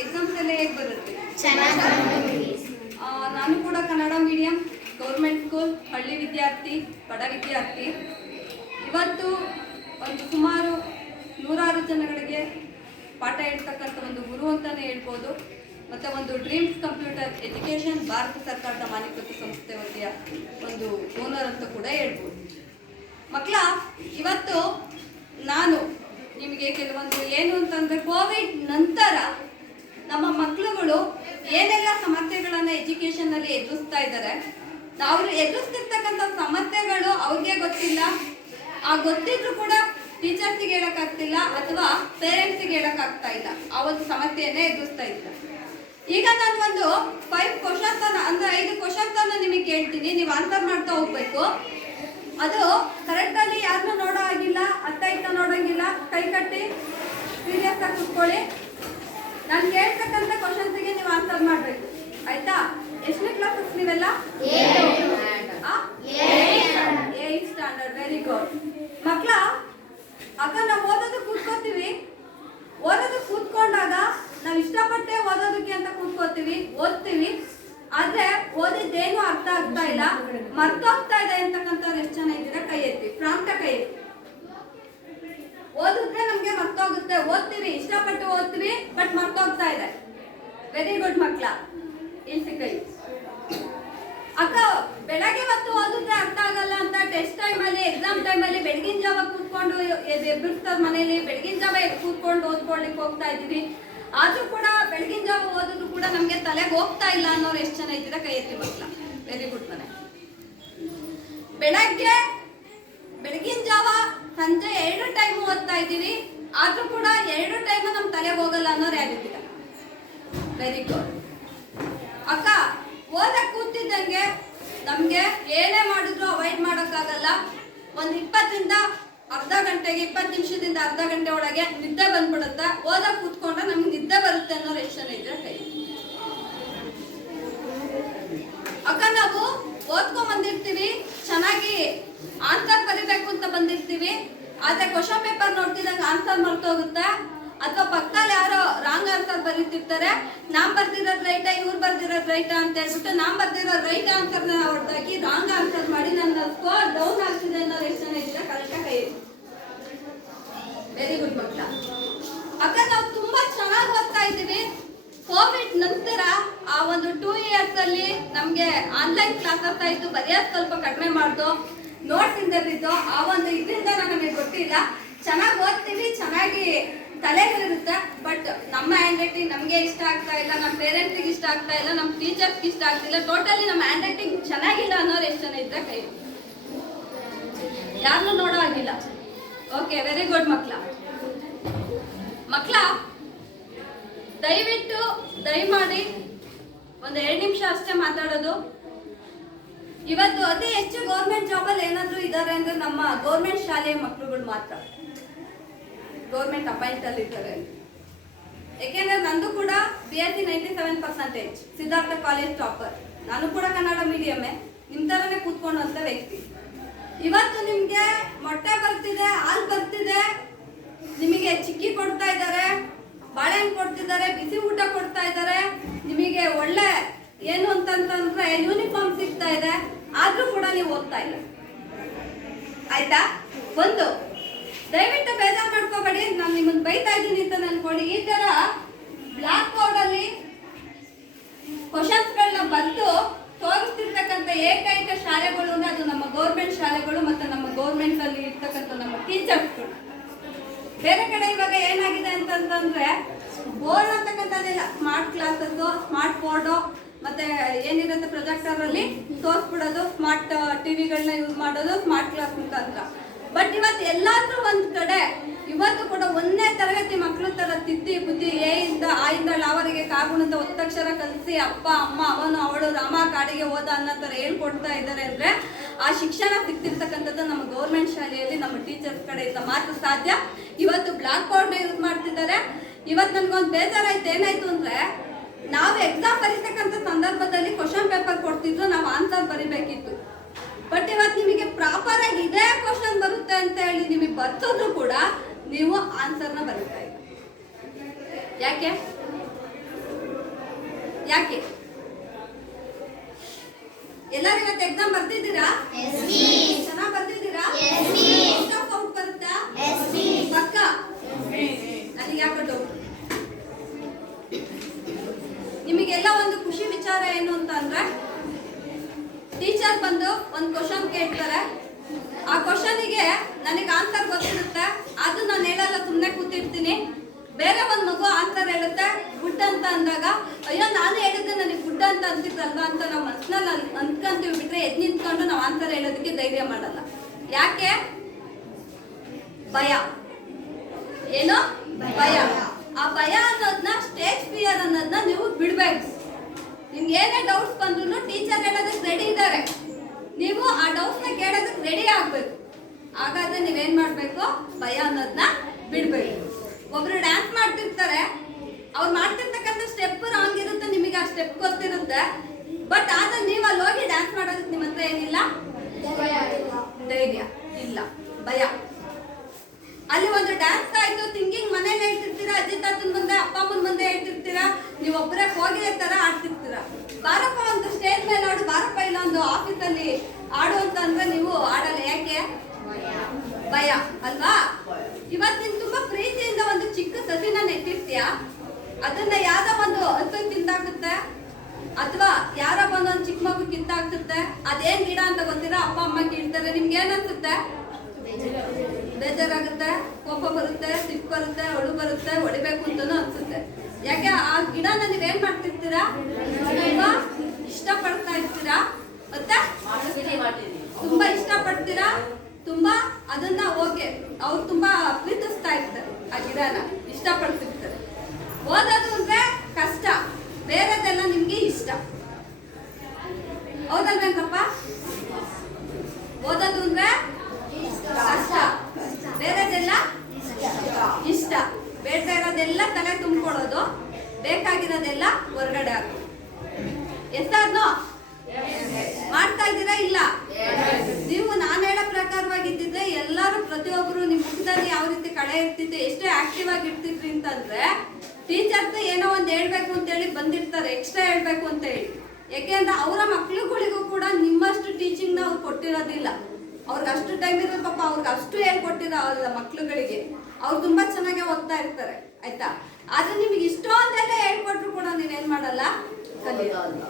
Exams ಎಲ್ಲ ಹೇಗೆ ಬರುತ್ತೆ? ಚೆನ್ನಾಗಿ. ನಾನು ಕೂಡ ಕನ್ನಡ ಮೀಡಿಯಂ, ಗೌರ್ಮೆಂಟ್ ಸ್ಕೂಲ್, ಹಳ್ಳಿ ವಿದ್ಯಾರ್ಥಿ, ಬಡ ವಿದ್ಯಾರ್ಥಿ. ಇವತ್ತು ಒಂದು ಸುಮಾರು 106 ಜನಗಳಿಗೆ ಪಾಠ ಹೇಳ್ತಕ್ಕಂಥ ಒಂದು ಗುರು ಅಂತಲೇ ಹೇಳ್ಬೋದು. ಮತ್ತು ಒಂದು ಡ್ರೀಮ್ಸ್ ಕಂಪ್ಯೂಟರ್ ಎಜುಕೇಷನ್ ಭಾರತ ಸರ್ಕಾರದ ಮಾಲೀಕತ್ವ ಸಂಸ್ಥೆ ವತಿಯ ಒಂದು ಓನರ್ ಅಂತ ಕೂಡ ಹೇಳ್ಬೋದು. ಮಕ್ಕಳ, ಇವತ್ತು ನಾನು ನಿಮಗೆ ಕೆಲವೊಂದು ಏನು ಅಂತಂದರೆ, ಕೋವಿಡ್ ನಂತರ ನಮ್ಮ ಮಕ್ಕಳುಗಳು ಏನೆಲ್ಲ ಸಮಸ್ಯೆಗಳನ್ನು ಎಜುಕೇಷನ್ನಲ್ಲಿ ಎದುರಿಸ್ತಾ ಇದ್ದಾರೆ, ಅವರು ಎದುರಿಸ್ತಿರ್ತಕ್ಕಂಥ ಸಮಸ್ಯೆಗಳು ಅವ್ರಿಗೆ ಗೊತ್ತಿಲ್ಲ. ಆ ಗೊತ್ತಿದ್ರು ಕೂಡ ಟೀಚರ್ಸಿಗೆ ಹೇಳೋಕ್ಕಾಗ್ತಿಲ್ಲ ಅಥವಾ ಪೇರೆಂಟ್ಸಿಗೆ ಹೇಳೋಕ್ಕಾಗ್ತಾ ಇಲ್ಲ. ಆ ಒಂದು ಸಮಸ್ಯೆಯನ್ನೇ ಎದುರಿಸ್ತಾ ಇದ್ದಾರೆ. ಈಗ ನಾನು ಒಂದು 5 ಕ್ವಶನ್ಸ್ ಅಂದರೆ 5 ಕ್ವಶನ್ಸ್ ನಿಮಗೆ ಕೇಳ್ತೀನಿ, ನೀವು ಆನ್ಸರ್ ಮಾಡ್ತಾ ಹೋಗ್ಬೇಕು. ಅದು ಕರೆಕ್ಟಾಗಿ ಯಾರನ್ನೂ ನೋಡೋ ಆಗಿಲ್ಲ, ಅತ್ತ ಇತ್ತ ನೋಡೋಂಗಿಲ್ಲ. ಕೈ ಕಟ್ಟಿ ಸೀರಿಯಸ್ ಆಗಿ ಕೂತ್ಕೊಳ್ಳಿ. ನಾನು ಕೇಳ್ತಕ್ಕಂಥ ಕ್ವಶನ್ಸಿಗೆ ನೀವು ಆನ್ಸರ್ ಮಾಡಬೇಕು, ಆಯ್ತಾ? ಎಷ್ಟನೇ ಕ್ಲಾಸಸ್ ನೀವೆಲ್ಲ? 8th standard. ವೆರಿ ಗುಡ್ ಮಕ್ಕಳ. ಅಕ್ಕ, ನಾವು ಓದೋದಕ್ಕೆ ಕೂತ್ಕೋತೀವಿ. ಓದೋದಕ್ಕೆ ಕೂತ್ಕೊಂಡಾಗ ನಾವು ಇಷ್ಟಪಟ್ಟೆ ಓದೋದಕ್ಕೆ ಅಂತ ಕೂತ್ಕೋತೀವಿ, ಓದ್ತೀವಿ. ಆದ್ರೆ ಓದಿದ್ದೇನು ಅರ್ಥ ಆಗ್ತಾ ಇಲ್ಲ, ಮರ್ತೋಗ್ತಾ ಇದೆ ಅಂತಕ್ಕಂಥವ್ರು ಎಷ್ಟು ಜನ ಇದ್ದೀರಾ? ಕೈ ಎತ್ತಿ, ಪ್ರಾಂತ ಕೈ ಎತ್ತಿ. ಓದಿದ್ರೆ ನಮ್ಗೆ ಮರ್ತೋಗುತ್ತೆ, ಓದ್ತೀವಿ, ಇಷ್ಟಪಟ್ಟು ಓದ್ತೀವಿ, ಬಟ್ ಮರ್ತೋಗ್ತಾ ಇದೆ. ವೆರಿ ಗುಡ್ ಮಕ್ಕಳ, ಇಲ್ಸಿ ಕೈ. ಅಕ್ಕ, ಬೆಳಗ್ಗೆ ಹೊತ್ತು ಓದಿದ್ರೆ ಅರ್ಥ ಆಗಲ್ಲ ಅಂತ ಟೆಸ್ಟ್ ಟೈಮಲ್ಲಿ, ಎಕ್ಸಾಮ್ ಟೈಮಲ್ಲಿ ಬೆಳಗಿನ ಜಾವ ಕೂತ್ಕೊಂಡು ಎಬ್ಬಿರ್ತಾರೆ ಮನೇಲಿ, ಬೆಳಗಿನ ಜಾವ ಕೂತ್ಕೊಂಡು ಓದ್ಕೊಳ್ಲಿಕ್ಕೆ ಹೋಗ್ತಾ ಇದ್ದೀವಿ. ಆದ್ರೂ ಕೂಡ ಬೆಳಗಿನ ಜಾವ ಓದಿದ್ರು ಕೂಡ ನಮ್ಗೆ ತಲೆಗೆ ಹೋಗ್ತಾ ಇಲ್ಲ ಅನ್ನೋರು ಎಷ್ಟು ಜನ ಇದ್ದೀರಾ? ಕೈ ಎತ್ತಿ ಮಕ್ಕಳ. ವೆರಿ ಗುಡ್ ಮನೆ. ಬೆಳಗಿನ ಜಾವ ಸಂಜೆ 2 ಟೈಮ್ ಓದ್ತಾ ಇದ್ದೀವಿ, ಆದ್ರೂ ಕೂಡ 2 ಟೈಮ್ ನಮ್ ತಲೆಗೆ ಹೋಗಲ್ಲ ಅನ್ನೋರು ಯಾರಿದ್ದೀರಾ? ವೆರಿ ಗುಡ್ ಅಕ್ಕ. ಓದಕ್ ಕೂತಿದ್ದಂಗೆ ನಮ್ಗೆ ಏನೇ ಮಾಡಿದ್ರು ಅವಾಯ್ಡ್ ಮಾಡೋಕ್ಕಾಗಲ್ಲ. ಒಂದು 20 ನಿಮಿಷದಿಂದ ಅರ್ಧ ಗಂಟೆ ಒಳಗೆ ನಿದ್ದೆ ಬಂದ್ಬಿಡುತ್ತೆ. ಓದಕ್ ಕೂತ್ಕೊಂಡ್ರೆ ನಮ್ಗೆ ನಿದ್ದೆ ಬರುತ್ತೆ ಅನ್ನೋರು ಎಷ್ಟು ಜನ ಇದ್ರೆ ಕೈ. ಅಕ್ಕ, ನಾವು ಓದ್ಕೊಂಡ್ ಬಂದಿರ್ತೀವಿ, ಚೆನ್ನಾಗಿ ಆನ್ಸರ್ ಬರಿಬೇಕು ಅಂತ ಬಂದಿರ್ತೀವಿ. ಆದ್ರೆ ಕ್ವಶನ್ ಪೇಪರ್ ನೋಡ್ತಿದ್ದಂಗೆ ಆನ್ಸರ್ ಮರ್ತೋಗುತ್ತೆ, ಅಥವಾ ಪಕ್ಕದಲ್ಲಿ ಯಾರೋ ರಾಂಗ್ ಆನ್ಸರ್ ಬರೀತಿರ್ತಾರೆ. ನಾನ್ ಬರ್ದಿರೋದು ರೈಟಾ, ಇವ್ರು ಬರ್ದಿರೋದು ರೈಟಾ ಅಂತ ಹೇಳ್ಬಿಟ್ಟು ನಾನ್ ಬರ್ದಿರೋ ರೈಟ್ ಆನ್ಸರ್ನ ಹೊಡೆದಾಕಿ ರಾಂಗ್ ಆನ್ಸರ್ ಮಾಡಿ ನನ್ನ ಸ್ಕೋರ್ ಡೌನ್ ಆಗ್ತಿದೆ ಅನ್ನೋರು ಎಷ್ಟು ಜನ ಇದ್ರೆ ಕರೆಕ್ಟಾಗಿ ಕೈ. ವೆರಿ ಗುಡ್ ಮಕ್ಕಳ. ಅಕ್ಕ, ನಾವು ತುಂಬಾ ಚೆನ್ನಾಗಿ ಓದ್ತಾ ಇದ್ದೀವಿ. ಕೋವಿಡ್ ನಂತರ ಆ ಒಂದು 2 years ಅಲ್ಲಿ ನಮ್ಗೆ ಆನ್ಲೈನ್ ಕ್ಲಾಸಸ್ ಆಯ್ತು, ಬರೆಯೋದು ಸ್ವಲ್ಪ ಕಡಿಮೆ ಮಾಡ್ದು, ನೋಟ್ಸ್ ಇಂದ ಬಿದ್ದು. ಆ ಒಂದು ಇದರಿಂದ ನಮಗೆ ಗೊತ್ತಿಲ್ಲ, ಚೆನ್ನಾಗಿ ಓದ್ತೀವಿ, ಚೆನ್ನಾಗಿ ತಲೆಗಳಿರುತ್ತೆ, ಬಟ್ ನಮ್ಮ ಹ್ಯಾಂಡ್ ರೈಟಿಂಗ್ ನಮಗೆ ಇಷ್ಟ ಆಗ್ತಾ ಇಲ್ಲ, ನಮ್ಮ ಪೇರೆಂಟ್ಸಿಗೆ ಇಷ್ಟ ಆಗ್ತಾ ಇಲ್ಲ, ನಮ್ಮ ಟೀಚರ್ಸ್ಗೆ ಇಷ್ಟ ಆಗ್ತಿಲ್ಲ. ಟೋಟಲಿ ನಮ್ಮ ಹ್ಯಾಂಡ್ ರೈಟಿಂಗ್ ಚೆನ್ನಾಗಿಲ್ಲ ಅನ್ನೋರು ಎಷ್ಟು ಜನ ಇದ್ರೆ ಕೈ. ಯಾರನ್ನೂ ನೋಡೋ ಆಗಿಲ್ಲ. ಓಕೆ, ವೆರಿ ಗುಡ್ ಮಕ್ಕಳ. ದಯಮಾಡಿ ಒಂದು 2 ನಿಮಿಷ ಅಷ್ಟೇ ಮಾತಾಡೋದು. ಇವತ್ತು ಅತಿ ಹೆಚ್ಚು ಗೌರ್ಮೆಂಟ್ ಜಾಬಲ್ಲಿ ಏನಾದರೂ ಇದ್ದಾರೆ ಅಂದ್ರೆ ನಮ್ಮ ಗೌರ್ಮೆಂಟ್ ಶಾಲೆಯ ಮಕ್ಕಳುಗಳು ಮಾತ್ರ ಗೌರ್ಮೆಂಟ್ ಅಪಾಯಿಂಟ್ ಅಲ್ಲಿ ಇದ್ದಾರೆ. ಯಾಕೆಂದ್ರೆ ನಂದು ಕೂಡ PSC 97% ಸಿದ್ಧಾರ್ಥ ಕಾಲೇಜ್ ಟಾಪರ್. ನಾನು ಕೂಡ ಕನ್ನಡ ಮೀಡಿಯಮ್ಮೇ, ನಿಮ್ ತರನೇ ಕೂತ್ಕೊಂಡಂತ ವ್ಯಕ್ತಿ. ಇವತ್ತು ನಿಮ್ಗೆ ಮೊಟ್ಟೆ ಬರ್ತಿದೆ, ಹಾಲು ಬರ್ತಿದೆ, ನಿಮಗೆ ಚಿಕ್ಕಿ ಕೊಡ್ತಾ ಇದ್ದಾರೆ, ಬಾಳೆಹಣ್ಣು ಕೊಡ್ತಿದ್ದಾರೆ, ಬಿಸಿ ಊಟ ಕೊಡ್ತಾ ಇದ್ದಾರೆ, ನಿಮಗೆ ಒಳ್ಳೆ ಏನು ಅಂತಂತಂದ್ರೆ ಯೂನಿಫಾರ್ಮ್ ಸಿಗ್ತಾ ಇದೆ, ಆದ್ರೂ ಕೂಡ ನೀವು ಓದ್ತಾ ಇಲ್ಲ. ಆಯ್ತಾ? ಒಂದು ದಯವಿಟ್ಟು ಬೇಜಾರು ಮಾಡ್ಕೋಬೇಡಿ, ನಾನು ನಿಮ್ಮನ್ನು ಬೈತಾ ಇದ್ದೀನಿ ಅಂತ ಅನ್ಕೊಳ್ಳಿ. ಈ ತರ ಬ್ಲಾಕ್ ಬೋರ್ಡ್ ಅಲ್ಲಿ ಕ್ವಶನ್ಸ್ಗಳನ್ನ ಬಂದು ತೋರಿಸ್ತಿರ್ತಕ್ಕಂಥ ಏಕೈಕ ಶಾಲೆಗಳು ಅಂದ್ರೆ ಅದು ನಮ್ಮ ಗೌರ್ಮೆಂಟ್ ಶಾಲೆಗಳು ಮತ್ತು ನಮ್ಮ ಗೌರ್ಮೆಂಟ್ ಅಲ್ಲಿ ಇರ್ತಕ್ಕಂಥ ನಮ್ಮ ಟೀಚರ್ಸ್ಗಳು. ಬೇರೆ ಕಡೆ ಇವಾಗ ಏನಾಗಿದೆ ಅಂತಂದ್ರೆ ಬೋರ್ಡ್ ಅಂತಕ್ಕಂಥದ್ದಿಲ್ಲ, ಸ್ಮಾರ್ಟ್ ಕ್ಲಾಸಸ್, ಸ್ಮಾರ್ಟ್ ಬೋರ್ಡು, ಮತ್ತೆ ಏನಿರುತ್ತೆ ಪ್ರೊಜೆಕ್ಟರ್ ಅಲ್ಲಿ ತೋರಿಸ್ಬಿಡೋದು, ಸ್ಮಾರ್ಟ್ ಟಿವಿಗಳನ್ನ ಯೂಸ್ ಮಾಡೋದು, ಸ್ಮಾರ್ಟ್ ಕ್ಲಾಸ್ ಮುಖಾಂತರ. ಬಟ್ ಇವತ್ತು ಎಲ್ಲಾದ್ರೂ ಒಂದ್ ಕಡೆ ಇವತ್ತು ಕೂಡ 1ನೇ ತರಗತಿ ಮಕ್ಕಳು ತರ ತಿದ್ದಿ ಬುದ್ಧಿ ಎಯಿಂದ ಆಯಿಂದ ಲಾವರಿಗೆ ಕಾಗುಣದ ಒತ್ತಕ್ಷರ ಕಲಿಸಿ ಅಪ್ಪ ಅಮ್ಮ ಅವನು ಅವಳು ರಾಮ ಕಾಡಿಗೆ ಹೋದ ಅನ್ನೋ ತರ ಹೇಳ್ಕೊಡ್ತಾ ಇದ್ದಾರೆ ಅಂದ್ರೆ ಆ ಶಿಕ್ಷಣ ಸಿಗ್ತಿರ್ತಕ್ಕಂಥದ್ದು ನಮ್ಮ ಗೌರ್ಮೆಂಟ್ ಶಾಲೆಯಲ್ಲಿ ನಮ್ಮ ಟೀಚರ್ಸ್ ಕಡೆಯಿಂದ ಮಾತ್ರ ಸಾಧ್ಯ. ಇವತ್ತು ಬ್ಲಾಕ್ ಬೋರ್ಡ್ನ ಯೂಸ್ ಮಾಡ್ತಿದ್ದಾರೆ. ಇವತ್ತು ನನ್ಗೊಂದು ಬೇಜಾರಾಯ್ತು. ಏನಾಯ್ತು ಅಂದ್ರೆ ನಾವು ಎಕ್ಸಾಮ್ ಬರೀತಕ್ಕಂಥ ಸಂದರ್ಭದಲ್ಲಿ ಕ್ವಶನ್ ಪೇಪರ್ ಕೊಡ್ತಿದ್ರು, ನಾವು ಆನ್ಸರ್ ಬರಿಬೇಕಿತ್ತು. ಬಟ್ ಇವತ್ತು ನಿಮಗೆ ಪ್ರಾಪರ್ ಆಗಿ ಇದೇ ಕ್ವಶನ್ ಬರುತ್ತೆ ಅಂತ ಹೇಳಿ ನಿಮಗೆ ಬರ್ತಿದ್ರು ಕೂಡ ನೀವು ಆನ್ಸರ್ನ ಬರೀತಾ ಇಲ್ಲ. ಯಾಕೆ ಯಾಕೆ ಎಲ್ಲರೂ ಇವತ್ತು ಎಕ್ಸಾಮ್ ಬರ್ತಿದ್ದೀರಾ? ಚೆನ್ನಾಗಿ ಬರ್ತಿದ್ದೀರಾ? ಔಟ್ ಬರುತ್ತಾ? ಪಕ್ಕ? ನನಗೆ ಯಾಕೆ ಡೌಟ್? ನಿಮಗೆಲ್ಲ ಒಂದು ಖುಷಿ ವಿಚಾರ ಏನು ಅಂತ ಅಂದ್ರೆ, ಟೀಚರ್ ಬಂದು ಒಂದು ಕ್ವಶನ್ ಕೇಳ್ತಾರೆ, ಆ ಕ್ವಶನಿಗೆ ನನಗೆ ಆನ್ಸರ್ ಗೊತ್ತಿರುತ್ತೆ, ಅದು ನಾನು ಹೇಳಲ್ಲ, ಸುಮ್ಮನೆ ಕೂತಿರ್ತೀನಿ. ಬೇರೆ ಒಂದು ಮಗು ಆನ್ಸರ್ ಹೇಳುತ್ತೆ ಗುಡ್ ಅಂತ ಅಂದಾಗ, ಅಯ್ಯೋ ನಾನು ಹೇಳಿದ್ದೆ ನನಗೆ ಗುಡ್ ಅಂತ ಅಂತಿದ್ದಲ್ವಾ ಅಂತ ನಾವು ಮನಸ್ಸಿನಲ್ಲಿ ಅಂದ್ಕೊಂತೀವಿ ಬಿಟ್ರೆ ಎದ್ದು ನಿಂತ್ಕೊಂಡು ನಾವು ಆನ್ಸರ್ ಹೇಳೋದಕ್ಕೆ ಧೈರ್ಯ ಮಾಡಲ್ಲ. ಯಾಕೆ? ಭಯ. ಏನು? ಭಯ. ಆ ಭಯ ಅನ್ನೋದನ್ನ, ಸ್ಟೇಜ್ ಫಿಯರ್ ಅನ್ನೋದನ್ನ ನೀವು ಬಿಡ್ಬೇಕು. ನಿಮ್ಗೆ ಏನೇ ಡೌಟ್ಸ್ ಬಂದ್ರು ಟೀಚರ್ ಹೇಳೋದಕ್ಕೆ ರೆಡಿ ಇದ್ದಾರೆ, ನೀವು ಆ ಡೌಟ್ಸ್ನ ಕೇಳೋದಕ್ಕೆ ರೆಡಿ ಆಗ್ಬೇಕು. ಹಾಗಾದ್ರೆ ನೀವೇನ್ ಮಾಡ್ಬೇಕು? ಭಯ ಅನ್ನೋದನ್ನ ಬಿಡ್ಬೇಕು. ಒಬ್ರು ಡ್ಯಾನ್ಸ್ ಮಾಡ್ತಿರ್ತಾರೆ, ಅವ್ರು ಮಾಡ್ತಿರ್ತಕ್ಕಂಥ ಸ್ಟೆಪ್ ರಾಂಗ್ ಇರುತ್ತೆ, ನಿಮಗೆ ಆ ಸ್ಟೆಪ್ ಗೊತ್ತಿರುತ್ತೆ, ಬಟ್ ಆದ್ರೆ ನೀವು ಅಲ್ಲಿ ಹೋಗಿ ಡ್ಯಾನ್ಸ್ ಮಾಡೋದಕ್ಕೆ ನಿಮ್ಮ ಹತ್ರ ಏನಿಲ್ಲ, ಧೈರ್ಯ ಇಲ್ಲ, ಭಯ. ಅಲ್ಲಿ ಒಂದು ಡ್ಯಾನ್ಸ್ ಆಯ್ತು, ಥಿಂಕಿಂಗ್ ಮನೇಲಿ ಹೇಳ್ತಿರ್ತೀರಾ, ಅಜ್ಜಿ ತಾತನ ಮುಂದೆ ಅಪ್ಪ ಅಮ್ಮನ ಮುಂದೆ ಹೇಳ್ತಿರ್ತೀರಾ, ನೀವು ಒಬ್ಬರೇ ಹೋಗಿ ತರ ಆಡ್ತಿರ್ತೀರಾ. ಬಾರಪ್ಪ ಒಂದು ಸ್ಟೇಜ್ ಮೇಲೆ ಆಡು, ಬಾರಪ್ಪ ಇಲ್ಲ ಒಂದು ಆಫೀಸಲ್ಲಿ ಆಡು ಅಂತ ಅಂದ್ರೆ ನೀವು ಆಡಲ್ಲ. ಯಾಕೆ? ಭಯ ಅಲ್ವಾ? ಇವತ್ತು ನೀನು ತುಂಬಾ ಪ್ರೀತಿಯಿಂದ ಒಂದು ಚಿಕ್ಕ ಸಸಿನ ನೆಟ್ಟಿರ್ತೀಯ, ಅದನ್ನ ಯಾವ್ದೋ ಒಂದು ಹಸು ತಿಂದಾಕುತ್ತೆ, ಅಥವಾ ಯಾರ ಬಂದೊಂದು ಚಿಕ್ಕ ಮಗು ಕಿತ್ತಾಕ್ಸುತ್ತೆ, ಅದೇನ್ ಗಿಡ ಅಂತ ಗೊತ್ತಿರ ಅಪ್ಪ ಅಮ್ಮ ಕೀಳ್ತಾರೆ, ನಿಮ್ಗೆ ಏನ್ ಅನ್ಸುತ್ತೆ? ಬೇಜಾರಾಗುತ್ತೆ, ಕೋಪ ಬರುತ್ತೆ, ಸಿಟ್ಟು ಬರುತ್ತೆ, ಅಳು ಬರುತ್ತೆ, ಹೊಡಿಬೇಕು ಅಂತಾನು ಅನ್ಸುತ್ತೆ. ಯಾಕೆ? ಆ ಗಿಡನ ನೀವೇನ್ ಮಾಡ್ತಿರ್ತೀರಾ? ತುಂಬಾ ಇಷ್ಟಪಡ್ತಾ ಇರ್ತೀರಾ, ಮತ್ತೆ ತುಂಬಾ ಇಷ್ಟಪಡ್ತೀರಾ, ತುಂಬಾ ಅದನ್ನ ಹೋಗಿ ಅವ್ರು ತುಂಬಾ ಪ್ರೀತಿಸ್ತಾ ಇರ್ತಾರೆ, ಆ ಗಿಡನ ಇಷ್ಟಪಡ್ತಿರ್ತಾರೆ. ಓದೋದು ಅಂದ್ರೆ ಕಷ್ಟ, ಬೇರೆದೆಲ್ಲ ನಿಮ್ಗೆ ಇಷ್ಟ, ಹೌದಲ್ವೇನಪ್ಪ? ಓದೋದು ಅಂದ್ರೆ ಕಷ್ಟ, ಬೇರೆದೆಲ್ಲ ಇಷ್ಟ. ಬೇಡದೇ ಇರೋದೆಲ್ಲ ತಲೆ ತುಂಬಿಕೊಳ್ಳೋದು, ಬೇಕಾಗಿರೋದೆಲ್ಲ ಹೊರಗಡೆ ಹಾಕೋದು. ಎಷ್ಟಾದ್ನೋ ಮಾಡ್ತಾ ಇದ್ದೀರಾ? ಇಲ್ಲ. ನೀವು ನಾನು ಹೇಳೋ ಪ್ರಕಾರವಾಗಿದ್ದಿದ್ರೆ ಎಲ್ಲರೂ ಪ್ರತಿಯೊಬ್ಬರು ನಿಮ್ಮ ಮುಖದಲ್ಲಿ ಯಾವ ರೀತಿ ಕಳೆ ಇರ್ತಿದ್ದೆ, ಎಷ್ಟೇ ಆಕ್ಟಿವ್ ಆಗಿ ಇರ್ತಿದ್ರಿ ಅಂತಂದ್ರೆ, ಟೀಚರ್ಸ್ ಏನೋ ಒಂದು ಹೇಳ್ಬೇಕು ಅಂತ ಹೇಳಿ ಬಂದಿರ್ತಾರೆ, ಎಕ್ಸ್ಟ್ರಾ ಹೇಳ್ಬೇಕು ಅಂತ ಹೇಳಿ. ಯಾಕೆಂದ್ರೆ ಅವರ ಮಕ್ಳುಗಳಿಗೂ ಕೂಡ ನಿಮ್ಮಷ್ಟು ಟೀಚಿಂಗ್ ನ ಅವ್ರು ಕೊಟ್ಟಿರೋದಿಲ್ಲ. ಅವ್ರಿಗೆ ಅಷ್ಟು ಟೈಮ್ ಇರೋದು, ಪಾಪ ಅವ್ರಿಗೆ ಅಷ್ಟು ಹೇಳ್ಕೊಟ್ಟಿರೋ ಮಕ್ಳುಗಳಿಗೆ. ಅವ್ರು ತುಂಬಾ ಚೆನ್ನಾಗಿ ಓದ್ತಾ ಇರ್ತಾರೆ, ಆಯ್ತಾ? ಆದ್ರೆ ನಿಮ್ಗೆ ಇಷ್ಟೊಂದೆಲ್ಲ ಹೇಳ್ಕೊಟ್ರು ಕೂಡ ನೀವೇನ್ ಮಾಡಲ್ಲ, ಕಲಿಯೋಲ್ಲ.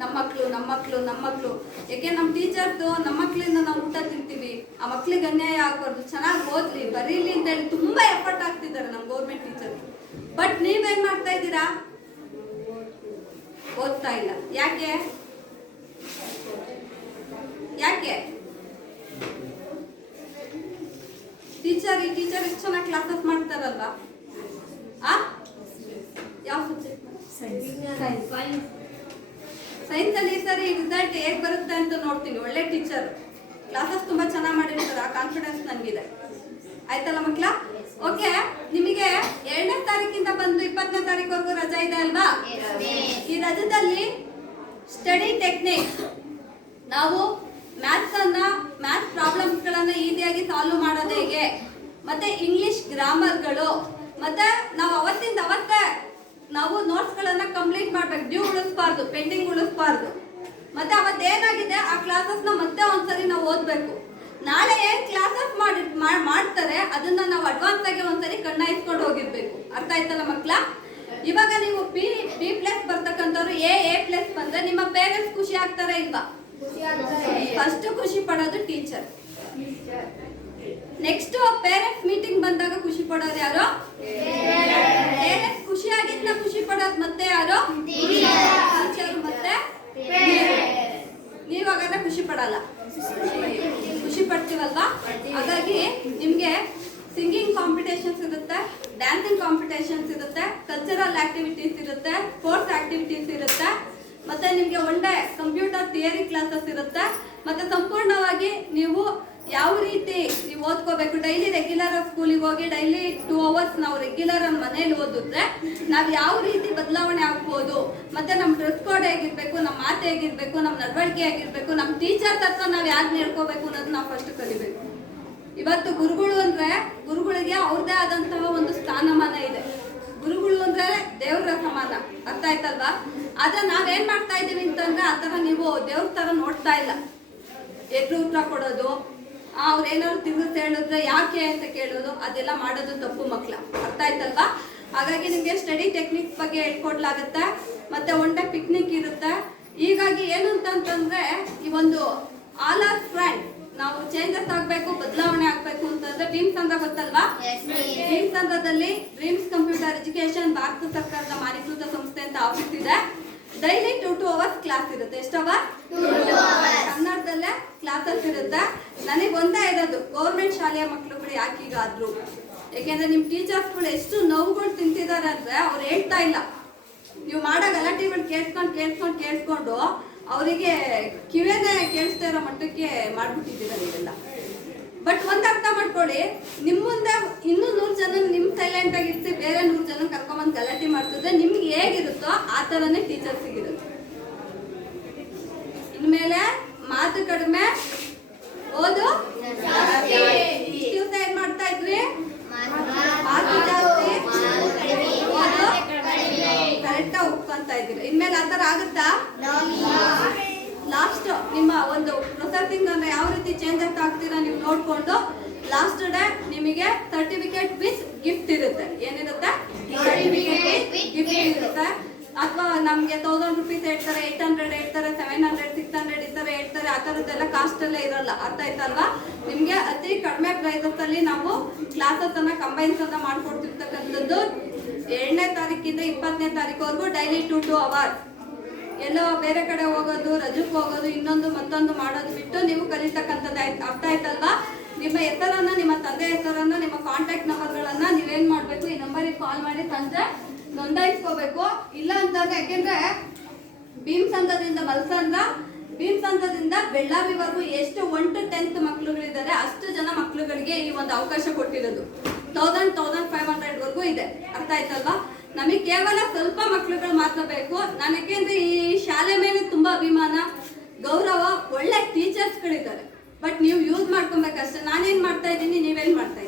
ನಮ್ಮ ಮಕ್ಳು ಯಾಕೆ ನಮ್ಮ ಟೀಚರ್ಸ್ ನಮ್ಮ ಮಕ್ಳಿಂದ ನಾವು ಊಟ ತಿಂತೀವಿ, ಆ ಮಕ್ಳಿಗೆ ಅನ್ಯಾಯ ಆಗ್ಬಾರ್ದು, ಚೆನ್ನಾಗಿ ಓದ್ಲಿ ಬರೀಲಿ ಅಂತ ಹೇಳಿ ತುಂಬಾ ಎಫರ್ಟ್ ಆಗ್ತಿದ್ದಾರೆ ನಮ್ಮ ಗೌರ್ಮೆಂಟ್ ಟೀಚರ್ಸ್. ಬಟ್ ನೀವೇನ್ ಮಾಡ್ತಾ ಇದ್ದೀರಾ? ಓದ್ತಾ ಇಲ್ಲ. ಯಾಕೆ? ಯಾಕೆ? ಈ ಟೀಚರ್ ಎಷ್ಟು ಚೆನ್ನಾಗಿ ಕ್ಲಾಸಸ್ ಮಾಡ್ತಾರಲ್ವಾ? ಯಾವ ಸಬ್ಜೆಕ್ಟ್? ಸೈನ್ಸ್ ಅಲ್ಲಿ ಈ ಸರಿ ರಿಸಲ್ಟ್ ಹೇಗ್ ಬರುತ್ತೆ ಅಂತ ನೋಡ್ತೀನಿ. ಒಳ್ಳೆ ಟೀಚರ್, ಕ್ಲಾಸಸ್ ತುಂಬಾ ಚೆನ್ನಾಗಿ ಮಾಡಿರ್ತಾರೆ, ಆ ಕಾನ್ಫಿಡೆನ್ಸ್ ನನಗಿದೆ. ಆಯ್ತಲ್ಲ ಮಕ್ಳ? ಓಕೆ, ನಿಮಗೆ 2ನೇ ತಾರೀಕಿಂದ ಬಂದು 20ನೇ ತಾರೀಕುವರೆಗೂ ರಜಾ ಇದೆ ಅಲ್ವಾ? ಈ ರಜದಲ್ಲಿ ಸ್ಟಡಿ ಟೆಕ್ನಿಕ್, ನಾವು ಮ್ಯಾಥ್ಸ್ ಪ್ರಾಬ್ಲಮ್ಸ್ ಗಳನ್ನ ಈಸಿಯಾಗಿ ಸಾಲ್ವ್ ಮಾಡೋದು ಹೇಗೆ, ಮತ್ತೆ ಇಂಗ್ಲಿಷ್ ಗ್ರಾಮರ್ಗಳು, ಮತ್ತೆ ನಾವು ಅವತ್ತಿಂದ ಅವತ್ತೇ ನಾವು ನೋಟ್ಸ್ ಗಳನ್ನ ಕಂಪ್ಲೀಟ್ ಮಾಡ್ಬೇಕು, ಡ್ಯೂ ಉಳಿಸ್ಬಾರ್ದು, ಪೆಂಡಿಂಗ್ ಉಳಿಸ್ಬಾರ್ದು. ಮತ್ತೆ ಅವತ್ತೇನಾಗಿದೆ ಆ ಕ್ಲಾಸಸ್ ನ ಮತ್ತೆ ಒಂದ್ಸರಿ ನಾವು ಓದ್ಬೇಕು. ನಾಳೆ ಏನ್ ಕ್ಲಾಸಸ್ ಮಾಡ್ತಾರೆ ಅದನ್ನ ನಾವು ಅಡ್ವಾನ್ಸ್ ಆಗಿ ಒಂದ್ಸರಿ ಕಣ್ಣಾಯಿಸ್ಕೊಂಡು ಹೋಗಿರ್ಬೇಕು. ಅರ್ಥ ಆಯ್ತಲ್ಲ ಮಕ್ಳ? ಇವಾಗ ನೀವು B+ ಬರ್ತಕ್ಕಂಥವ್ರು A+ ಬಂದ್ರೆ ನಿಮ್ಮ ಪೇರೆಂಟ್ಸ್ ಖುಷಿ ಆಗ್ತಾರೆ ಇಲ್ವಾ? ಫಸ್ಟ್ ಖುಷಿ ಪಡೋದು ಟೀಚರ್. ನೆಕ್ಸ್ಟ್ ಪೇರೆಂಟ್ಸ್ ಮೀಟಿಂಗ್ ಬಂದಾಗ ಖುಷಿ ಪಡೋರು ಯಾರು? ಪೇರೆಂಟ್ಸ್ ಖುಷಿ ಆಗಿದ್ನ ಖುಷಿ ಪಡೋದು ಮತ್ತೆ ಯಾರು? ಟೀಚರ್ ಮತ್ತೆ ನೀವು ಹಾಗಾದ್ರೆ ಖುಷಿ ಪಡಲ್ಲ, ಖುಷಿ ಪಡ್ತೀವಲ್ವಾ? ಹಾಗಾಗಿ ನಿಮ್ಗೆ ಸಿಂಗಿಂಗ್ ಕಾಂಪಿಟೇಷನ್ಸ್ ಇರುತ್ತೆ, ಡ್ಯಾನ್ಸಿಂಗ್ ಕಾಂಪಿಟೇಷನ್ಸ್ ಇರುತ್ತೆ, ಕಲ್ಚರಲ್ ಆಕ್ಟಿವಿಟೀಸ್ ಇರುತ್ತೆ, ಸ್ಪೋರ್ಟ್ಸ್ ಆಕ್ಟಿವಿಟೀಸ್ ಇರುತ್ತೆ, ಮತ್ತೆ ನಿಮ್ಗೆ ಒಳ್ಳೆ ಕಂಪ್ಯೂಟರ್ ಥಿಯರಿ ಕ್ಲಾಸಸ್ ಇರುತ್ತೆ. ಮತ್ತೆ ಸಂಪೂರ್ಣವಾಗಿ ನೀವು ಯಾವ ರೀತಿ ನೀವು ಓದ್ಕೋಬೇಕು, ಡೈಲಿ ರೆಗ್ಯುಲರ್ ಸ್ಕೂಲಿಗೆ ಹೋಗಿ ಡೈಲಿ 2 hours ನಾವು ರೆಗ್ಯುಲರ್ ಮನೇಲಿ ಓದಿದ್ರೆ ನಾವು ಯಾವ ರೀತಿ ಬದಲಾವಣೆ ಆಗ್ಬೋದು, ಮತ್ತೆ ನಮ್ಮ ಡ್ರೆಸ್ ಕೋಡ್ ಹೇಗಿರ್ಬೇಕು, ನಮ್ಮ ಮಾತು ಹೇಗಿರ್ಬೇಕು, ನಮ್ಮ ನಡವಳಿಕೆ ಹೇಗಿರ್ಬೇಕು, ನಮ್ಮ ಟೀಚರ್ಸ್ ಹತ್ರ ನಾವು ಯಾರು ನಡ್ಕೋಬೇಕು ಅನ್ನೋದು ನಾವು ಫಸ್ಟ್ ಕಲಿಬೇಕು. ಇವತ್ತು ಗುರುಗಳು ಅಂದ್ರೆ ಗುರುಗಳಿಗೆ ಅವ್ರದೇ ಆದಂತಹ ಒಂದು ಸ್ಥಾನಮಾನ ಇದೆ. ಗುರುಗಳು ಅಂದ್ರೆ ಆದ್ರೆ ನಾವೇನ್ ಮಾಡ್ತಾ ಇದೀವಿ ಅಂತಂದ್ರೆ ಆ ಥರ ನೀವು ದೇವ್ರ ಥರ ನೋಡ್ತಾ ಇಲ್ಲ. ಎದ್ರು ಉತ್ತರ ಕೊಡೋದು, ಅವ್ರು ಏನಾದ್ರು ತಿರುಗಿಸಿ ಹೇಳಿದ್ರೆ ಯಾಕೆ ಅಂತ ಕೇಳೋದು, ಅದೆಲ್ಲ ಮಾಡೋದು ತಪ್ಪು ಮಕ್ಕಳ. ಅರ್ಥ ಆಯ್ತಲ್ವಾ? ಹಾಗಾಗಿ ನಿಮಗೆ ಸ್ಟಡಿ ಟೆಕ್ನಿಕ್ ಬಗ್ಗೆ ಹೇಳ್ಕೊಡ್ಲಾಗುತ್ತೆ, ಮತ್ತೆ ಒನ್ ಡೇ ಪಿಕ್ನಿಕ್ ಇರುತ್ತೆ. ಹೀಗಾಗಿ ಏನು ಅಂತಂತಂದ್ರೆ ಈ ಒಂದು ಆಲ್ ಆರ್ ಫ್ರೆಂಡ್, ನಾವು ಚೇಂಜಸ್ ಆಗಬೇಕು, ಬದಲಾವಣೆ ಆಗಬೇಕು ಅಂತಂದ್ರೆ ಡ್ರೀಮ್ಸ್ ಅಂತ ಗೊತ್ತಲ್ವಾ? ಡ್ರೀಮ್ಸ್ ಅಂತದಲ್ಲಿ ಡ್ರೀಮ್ಸ್ ಕಂಪ್ಯೂಟರ್ ಎಜುಕೇಶನ್ ಭಾರತ ಸರ್ಕಾರದ ಮಾನೀಕೃತ ಸಂಸ್ಥೆ ಅಂತ ಆಫೀಸ್ ಇದೆ. ಡೈಲಿ 2 to 2 hours ಕ್ಲಾಸ್ ಇರುತ್ತೆ. ಎಷ್ಟು ಅವರ್? ಕನ್ನಡದಲ್ಲೇ ಕ್ಲಾಸಸ್ ಇರುತ್ತೆ. ನನಗೆ ಒಂದೇ ಇರೋದು, ಗೌರ್ಮೆಂಟ್ ಶಾಲೆಯ ಮಕ್ಕಳುಗಳು ಯಾಕೀಗಾದ್ರು, ಯಾಕೆಂದ್ರೆ ನಿಮ್ ಟೀಚರ್ಸ್ಗಳು ಎಷ್ಟು ನೋವುಗಳು ತಿಂತಿದ್ದಾರೆ ಅಂದ್ರೆ ಅವ್ರು ಹೇಳ್ತಾ ಇಲ್ಲ. ನೀವು ಮಾಡೋ ಗಲಾಟೆಗಳು ಕೇಳಿಸ್ಕೊಂಡು ಅವರಿಗೆ ಕಿವೇನೆ ಕೇಳಿಸ್ತಾ ಇರೋ ಮಟ್ಟಕ್ಕೆ ಮಾಡ್ಬಿಟ್ಟಿದ್ದೀರ ನೀವೆಲ್ಲ. ಬಟ್ ಒಂದ್ ಅರ್ಥ ಮಾಡ್ಕೊಳ್ಳಿ, ನಿಮ್ ಮುಂದೆ ಇನ್ನೂ 100 ಜನ ನಿಮ್ ಸೈಲೆಂಟ್ ಆಗಿರ್ತಿ, ಬೇರೆ 100 ಜನ ಕರ್ಕೊಂಬಂದ್ ಗಲಾಟೆ ಮಾಡ್ತಿದ್ರೆ ನಿಮ್ಗೆ ಹೇಗಿರುತ್ತೋ ಆ ತರನೇ ಟೀಚರ್ಸಿಗೆ ಇರುತ್ತೆ. ಇನ್ಮೇಲೆ ಮಾತು ಕಡಿಮೆ, ಓದು ದಿವಸ ಏನ್ ಮಾಡ್ತಾ ಇದ್ರಿ? ಮಾತು ಜಾಸ್ತಿ, ಓದು ಕರೆಕ್ಟಾ ಒಪ್ಕೊಂತ ಇದ್ದೀರಿ. ಇನ್ಮೇಲೆ ಆ ಥರ ಆಗುತ್ತಾ? ಲಾಸ್ಟ್ ನಿಮ್ಮ ಒಂದು ಪ್ರೊಸೆಸಿಂಗ್ ಅಂದ್ರೆ ಯಾವ ರೀತಿ ಚೇಂಜಸ್ ಆಗ್ತೀರಾ ನೀವು ನೋಡ್ಕೊಂಡು ಲಾಸ್ಟ್ ಡೇ ನಿಮಗೆ ಸರ್ಟಿಫಿಕೇಟ್ ವಿತ್ ಗಿಫ್ಟ್ ಇರುತ್ತೆ. ಏನಿರುತ್ತೆ? ಸರ್ಟಿಫಿಕೇಟ್ ಗಿಫ್ಟ್ ಇರುತ್ತೆ. ಅಥವಾ ನಮ್ಗೆ 1000 rupees ಹೇಳ್ತಾರೆ, 800 ಹೇಳ್ತಾರೆ, 700, 600 ಈ ಥರ ಹೇಳ್ತಾರೆ. ಆ ಥರದ್ದೆಲ್ಲ ಕಾಸ್ಟ್ ಅಲ್ಲೇ ಇರಲ್ಲ. ಅರ್ಥ ಆಯ್ತಲ್ವಾ? ನಿಮ್ಗೆ ಅತಿ ಕಡಿಮೆ ಪ್ರೈಸಸ್ ಅಲ್ಲಿ ನಾವು ಕ್ಲಾಸಸ್ ಅನ್ನ ಕಂಬೈನ್ಸ್ ಅನ್ನ ಮಾಡ್ಕೊಡ್ತಿರ್ತಕ್ಕಂಥದ್ದು. 7ನೇ ತಾರೀಕಿಂದ 20ನೇ ತಾರೀಕುವರೆಗೂ ಡೈಲಿ 2 to 2 hours. ಎಲ್ಲೋ ಬೇರೆ ಕಡೆ ಹೋಗೋದು, ರಜಕ್ಕೆ ಹೋಗೋದು, ಇನ್ನೊಂದು ಮತ್ತೊಂದು ಮಾಡೋದು ಬಿಟ್ಟು ನೀವು ಕಲಿತಕ್ಕಂಥದ್ದು. ಅರ್ಥ ಆಯ್ತಲ್ವಾ? ನಿಮ್ಮ ಹೆಸರನ್ನ, ನಿಮ್ಮ ತಂದೆ ಹೆಸರನ್ನ, ನಿಮ್ಮ ಕಾಂಟ್ಯಾಕ್ಟ್ ನಂಬರ್ಗಳನ್ನ ನೀವೇನ್ ಮಾಡ್ಬೇಕು, ಈ ನಂಬರಿಗೆ ಕಾಲ್ ಮಾಡಿ ತಂದ್ರೆ ನೋಂದಾಯಿಸ್ಕೋಬೇಕು. ಇಲ್ಲ ಅಂತಂದ್ರೆ, ಯಾಕೆಂದ್ರೆ ಭೀಮ್ಸ್ ಹಂತದಿಂದ ಮಲ್ಸಂದ್ರ, ಭೀಮ್ಸ್ ಹಂತದಿಂದ ಬೆಳ್ಳಾವಿವರೆಗೂ ಎಷ್ಟು 1 to 10th ಮಕ್ಕಳುಗಳಿದ್ದಾರೆ ಅಷ್ಟು ಜನ ಮಕ್ಕಳುಗಳಿಗೆ ಈ ಒಂದು ಅವಕಾಶ ಕೊಟ್ಟಿರೋದು. 1500 ವರೆಗೂ ಇದೆ. ಅರ್ಥ ಆಯ್ತಲ್ವಾ? ನಮಗೆ ಕೇವಲ ಸ್ವಲ್ಪ ಮಕ್ಕಳುಗಳು ಮಾತ್ರ ಬೇಕು. ನನಗೇಂದ್ರೆ ಈ ಶಾಲೆ ಮೇಲೆ ತುಂಬಾ ಅಭಿಮಾನ, ಗೌರವ, ಒಳ್ಳೆ ಟೀಚರ್ಸ್ಗಳಿದ್ದಾರೆ. ಬಟ್ ನೀವು ಯೂಸ್ ಮಾಡ್ಕೊಬೇಕಷ್ಟೇ. ನಾನೇನ್ ಮಾಡ್ತಾ ಇದ್ದೀನಿ, ನೀವೇನ್ ಮಾಡ್ತಾ ಇದ್ದೀನಿ?